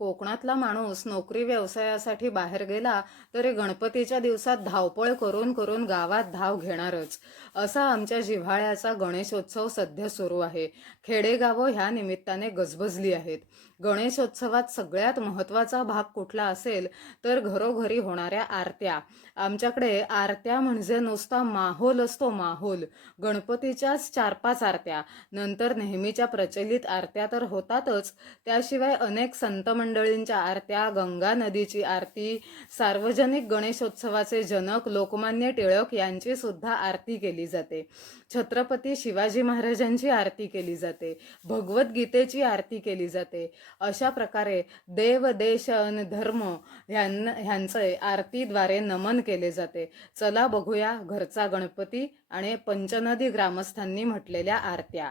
कोकणातला माणूस नोकरी व्यवसायासाठी बाहेर गेला तरी गणपतीच्या दिवसात धावपळ करून करून गावात धाव घेणारच. असा आमच्या जिव्हाळ्याचा गणेशोत्सव सध्या सुरू आहे. खेडेगावं ह्या निमित्ताने गजबजली आहेत. गणेशोत्सवात सगळ्यात महत्त्वाचा भाग कुठला असेल तर घरोघरी होणाऱ्या आरत्या. आमच्याकडे आरत्या म्हणजे नुसता माहोल असतो माहोल. गणपतीच्याच चार पाच आरत्या. नंतर नेहमीच्या प्रचलित आरत्या तर होतातच. त्याशिवाय अनेक संत मंडळींच्या आरत्या गंगा नदीची आरती सार्वजनिक गणेशोत्सवाचे जनक लोकमान्य टिळक यांची सुद्धा आरती केली जाते. छत्रपती शिवाजी महाराजांची आरती केली जाते. भगवद्गीतेची आरती केली जाते. अशा प्रकारे देव देश अन धर्म ह्यां ह्यांचे आरतीद्वारे नमन केले जाते. चला बघूया घरचा गणपती आणि पंचनदी ग्रामस्थांनी म्हटलेल्या आरत्या.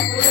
Yeah.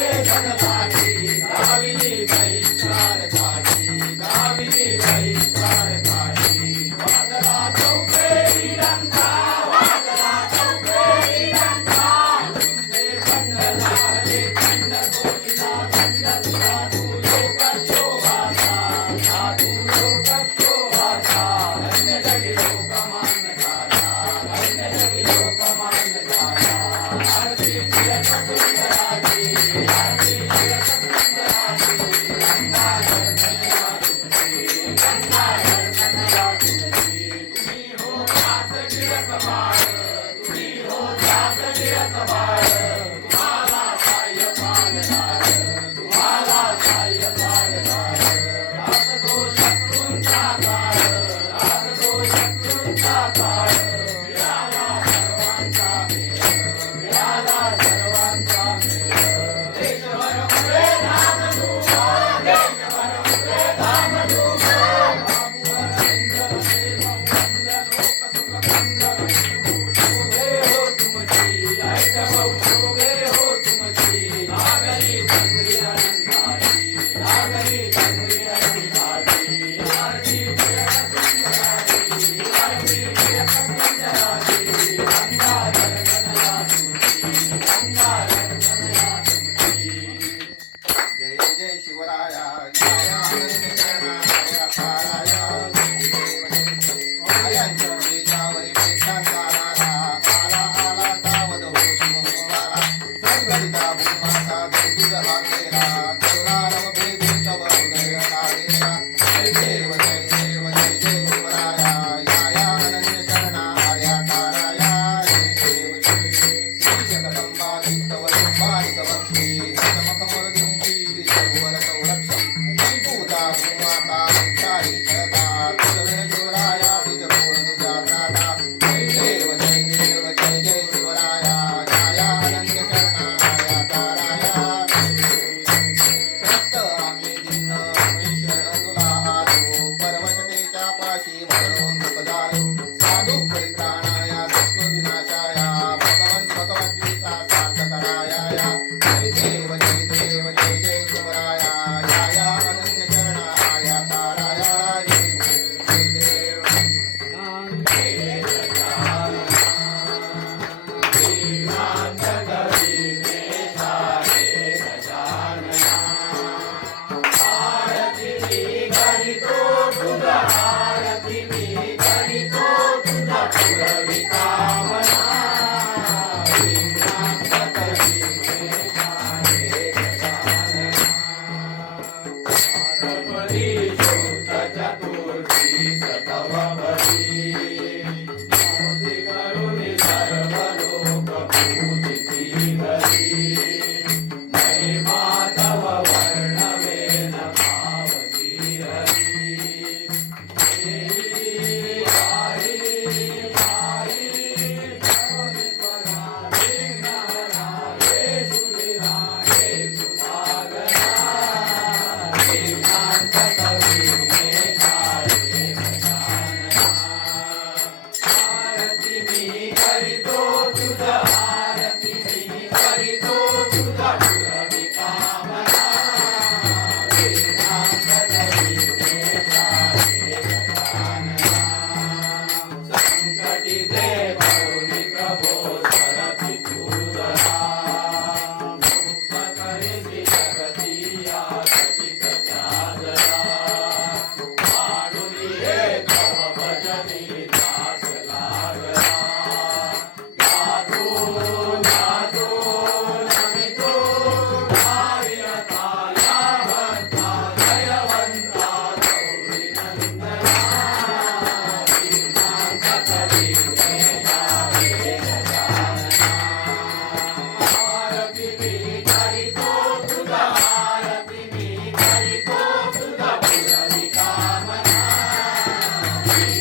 Yeah.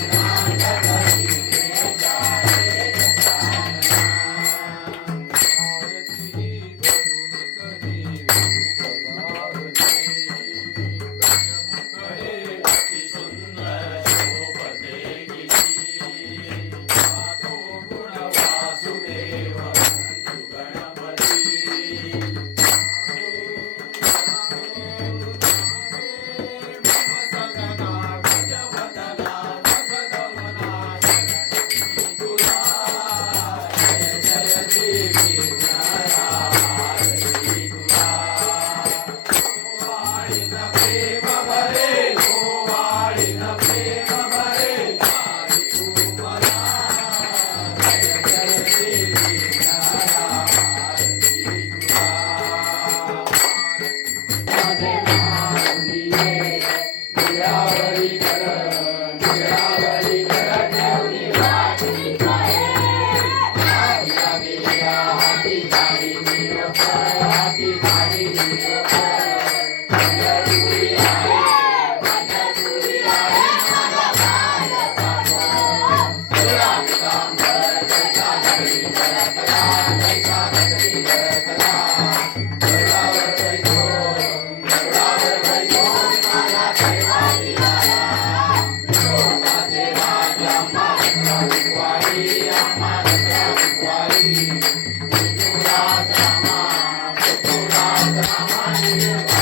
आजचा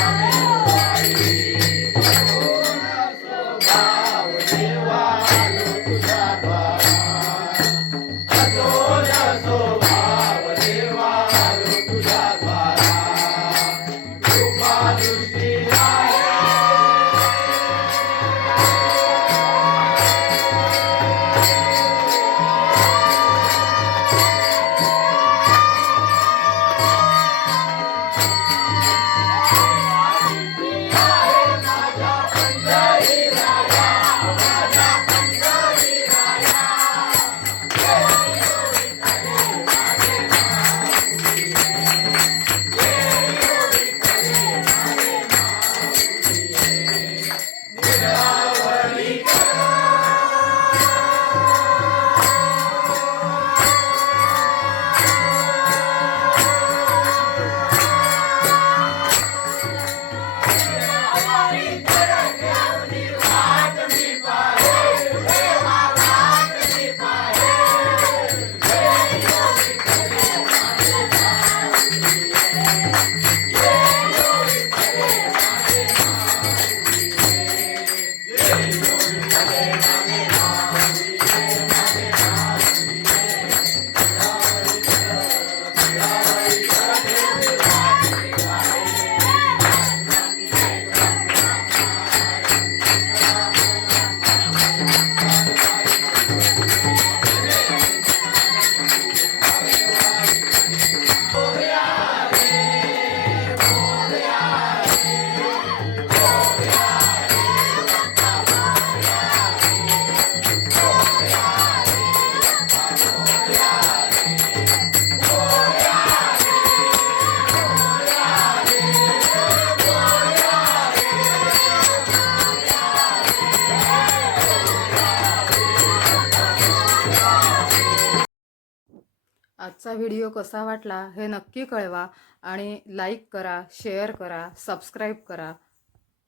व्हिडिओ कसा वाटला हे नक्की कळवा आणि लाईक करा शेअर करा सबस्क्राईब करा.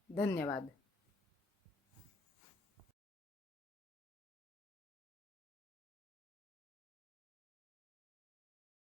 धन्यवाद.